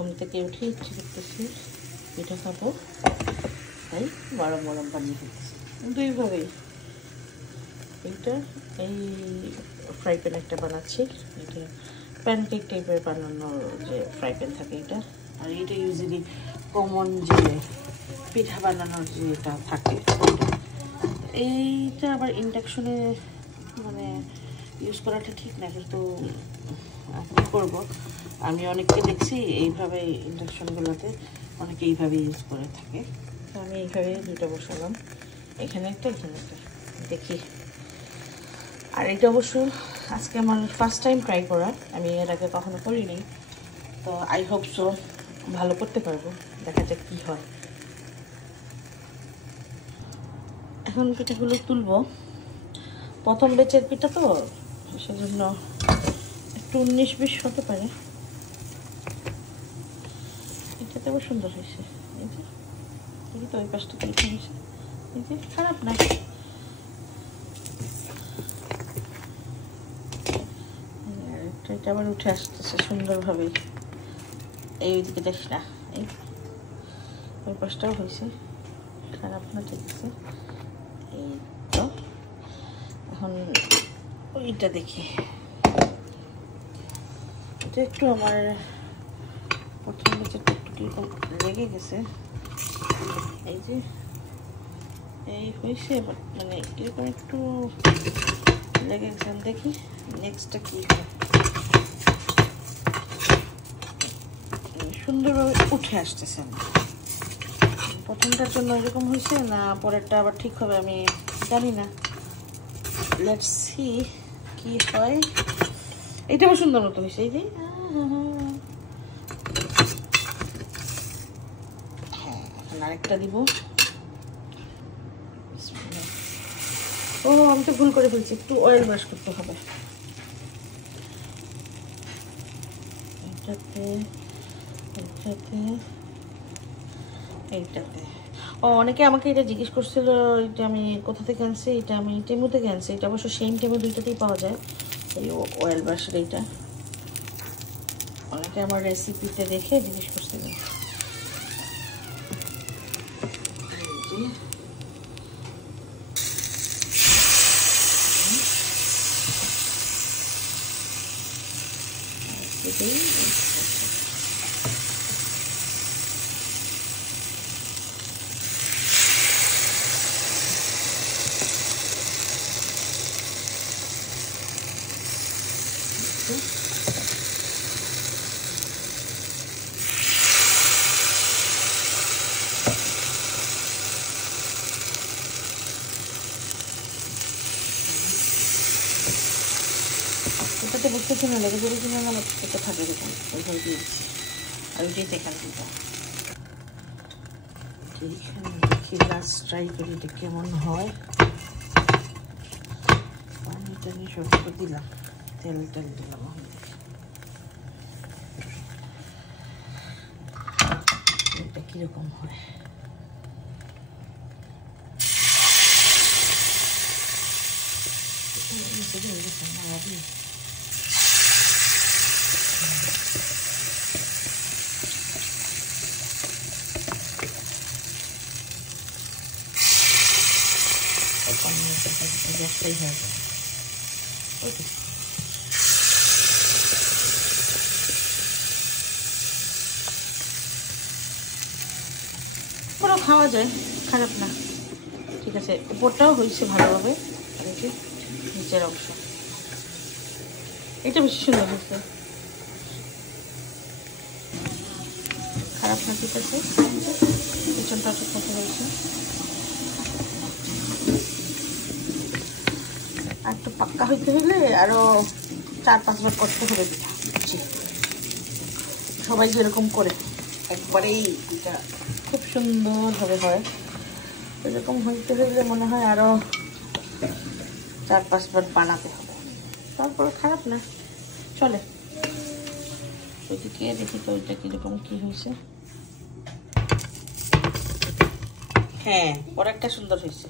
ঘুম থেকে উঠে ইচ্ছে করতেছি পিঠা খাবো, তাই গরম গরম বানিয়ে ফেলতেছি দুইভাবেই। এইটা এই ফ্রাই প্যান একটা বানাচ্ছি, এটা প্যানকেক টাইপের বানানোর যে ফ্রাই প্যান থাকে এটা, আর এটা ইউজুয়ালি কমন যে পিঠা বানানোর যেটা থাকে এইটা আবার ইন্ডাকশনে মানে ইউজ করাটা ঠিক না, কিন্তু কী করবো, আমি অনেককে দেখছি এইভাবে ইন্ডাকশনগুলোতে অনেকে এইভাবে ইউজ করে থাকে। তো আমি এইভাবে দুটো বসালাম, এখানে একটা এখানে একটা, দেখি। আর এটা অবশ্য আজকে আমার ফার্স্ট টাইম ট্রাই করা, আমি এর আগে কখনো করিনি, তো আই হোপ সো ভালো করতে পারবো, দেখা যাক কী হয়। এখন পিঠাগুলো তুলবো, প্রথম বেচের পিঠা তো সেজন্য একটু 19-20 হতে পারে। এটাতে আবার সুন্দর হয়েছে, এই যে দেখি তো ওই পাশটা তুলতে হয়েছে, এই যে খারাপ না। এটা আবার উঠে আসতেছে সুন্দরভাবে, এইদিকে দেখ না, এই ওই পাশটাও হয়েছে, খারাপ না, ঠিক আছে। এই তো এখন ওইটা দেখি, এটা একটু আমার প্রথম বেচেরটা একটু কীরকম লেগে গেছে, এই যে এই হয়েছে, বাট মানে কীরকম একটু লেগে গেছে। দেখি নেক্সটটা কী হয়। সুন্দরভাবে উঠে আসতেছে, প্রথমটার জন্য এরকম হয়েছে না পরেরটা আবার ঠিক হবে আমি জানি না, লেটস সি কি হয়। এটাও সুন্দর মতো হয়েছে, এই যে হ্যাঁ। এখন আরেকটা দিব। ও আমি তো ভুল করে ফেলছি, একটু অয়েল ব্রাশ করতে হবে এইটাতে, এইটাতে, এইটাতে। ও অনেকে আমাকে এটা জিজ্ঞেস করছিল, এটা আমি কোথা থেকে আনছি, এটা আমি টেমু থেকে আনছি। এটা অবশ্য সেম টেমু দুইটাতেই পাওয়া যায়, এই অয়েল ব্রাশের এইটা। অনেকে আমার রেসিপিতে দেখে জিজ্ঞেস করছিল। এটাতে বুঝতেছি না লেগে যাবে কিনা, না এটা থাকে দেখুন ওইভাবে দিয়েছি, আর ওইটাই এখানে দিব। এইখানে দেখি লাস্ট ট্রাই করি এটা কেমন হয়। পানি টানি সব দিলাম, তেল টেল দিলাম, এটা কীরকম হয়। গ্যাসটাই হয়ে যায়, ওকে। পুরো খাওয়া যায়, খারাপ না, ঠিক আছে। উপরটাও হয়েছে ভালোভাবে, আর এই যে নিচের অংশ এটা বেশি সুন্দর হয়েছে, খারাপ না, ঠিক আছে। পিছনটাও ঠিক মতো হয়েছে, আর একটু পাক্কা হইতে হইলে আরো 4-5 বার করতে হবে পিঠা, সবাই যেরকম করে একবারেই এটা খুব সুন্দরভাবে হয়। এরকম হইতে হইলে মনে হয় আরো 4-5 বার বানাতে হবে, তারপর খারাপ না, চলে। ওইদিকে দেখি তো ওইটা কিরকম কি হয়েছে। হ্যাঁ, পরেরটা সুন্দর হয়েছে।